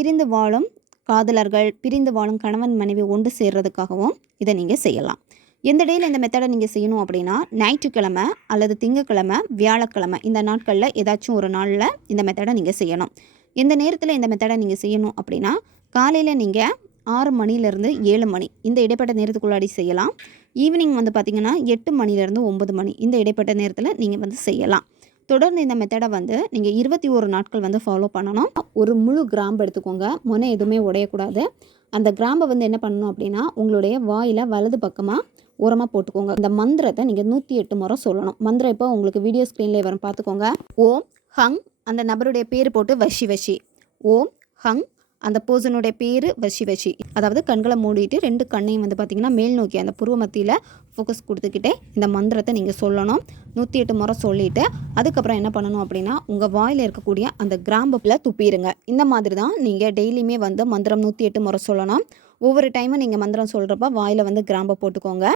பிரிந்து வாழும் காதலர்கள் பிரிந்து வாழும் கணவன் மனைவி ஒன்று சேர்றதுக்காகவும் இதை நீங்கள் செய்யலாம். எந்த டேயில் இந்த மெத்தடை நீங்கள் செய்யணும் அப்படின்னா ஞாயிற்றுக்கிழமை அல்லது திங்கக்கிழமை வியாழக்கிழமை இந்த நாட்களில் ஏதாச்சும் ஒரு நாளில் இந்த மெத்தடை நீங்கள் செய்யணும். எந்த நேரத்தில் இந்த மெத்தடை நீங்கள் செய்யணும் அப்படின்னா காலையில் நீங்கள் ஆறு மணிலேருந்து ஏழு மணி இந்த இடைப்பட்ட நேரத்துக்குள்ளாடி செய்யலாம். ஈவினிங் வந்து பார்த்திங்கன்னா எட்டு மணிலேருந்து ஒம்பது மணி இந்த இடைப்பட்ட நேரத்தில் நீங்கள் வந்து செய்யலாம். தொடர்ந்து இந்த மெத்தடை வந்து நீங்கள் இருபத்தி ஒரு நாட்கள் வந்து ஃபாலோ பண்ணணும். ஒரு முழு கிராம்பு எடுத்துக்கோங்க. முனை எதுவுமே உடையக்கூடாது. அந்த கிராம்பை வந்து என்ன பண்ணணும் அப்படின்னா உங்களுடைய வாயில் வலது பக்கமாக ஓரமாக போட்டுக்கோங்க. இந்த மந்திரத்தை நீங்கள் நூற்றி எட்டு முறை சொல்லணும். மந்திரம் இப்போ உங்களுக்கு வீடியோ ஸ்க்ரீன்லேயே வரும். பார்த்துக்கோங்க. ஓம் ஹங் அந்த நபருடைய பேர் போட்டு வஷி வஷி. ஓம் ஹங் அந்த பர்சனுடைய பேர் வஷி வஷி. அதாவது கண்களை மூடிட்டு ரெண்டு கண்ணையும் வந்து பார்த்திங்கன்னா மேல் நோக்கி அந்த புருவ மத்தியில் ஃபோக்கஸ் கொடுத்துக்கிட்டே இந்த மந்திரத்தை நீங்கள் சொல்லணும். நூற்றி எட்டு முறை சொல்லிவிட்டு அதுக்கப்புறம் என்ன பண்ணணும் அப்படின்னா உங்கள் வாயில் இருக்கக்கூடிய அந்த கிராம்பப்பில் துப்பிடுங்க இந்த மாதிரி தான் நீங்கள் டெய்லியுமே வந்து மந்திரம் நூற்றி எட்டு முறை சொல்லணும். ஒவ்வொரு டைமும் நீங்கள் மந்திரம் சொல்கிறப்ப வாயில் வந்து கிராம்பை போட்டுக்கோங்க.